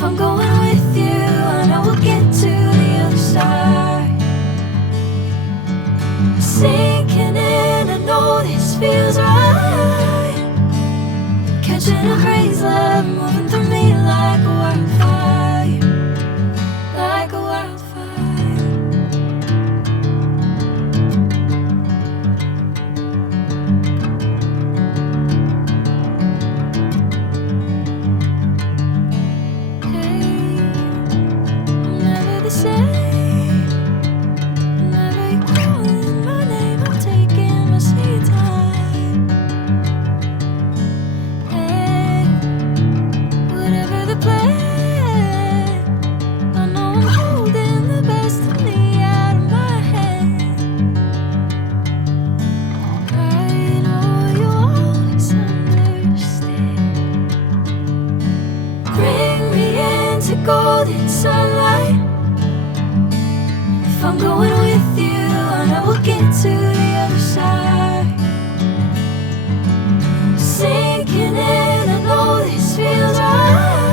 If I'm going with you, I know we'll get to the other side. Sinking in, I know this feels right. Catching a crazy love, moving through me like a wildfire, like a wildfire. Hey, I'm never the same. Whenever you're calling my name, I'm taking my sweet time. Hey, whatever the plan, I know I'm holding the best of me out of my hand. I know you always understand. Bring me into golden sunlight. If I'm going with you, I know we'll get to the other side. Sinking in, I know this feels right.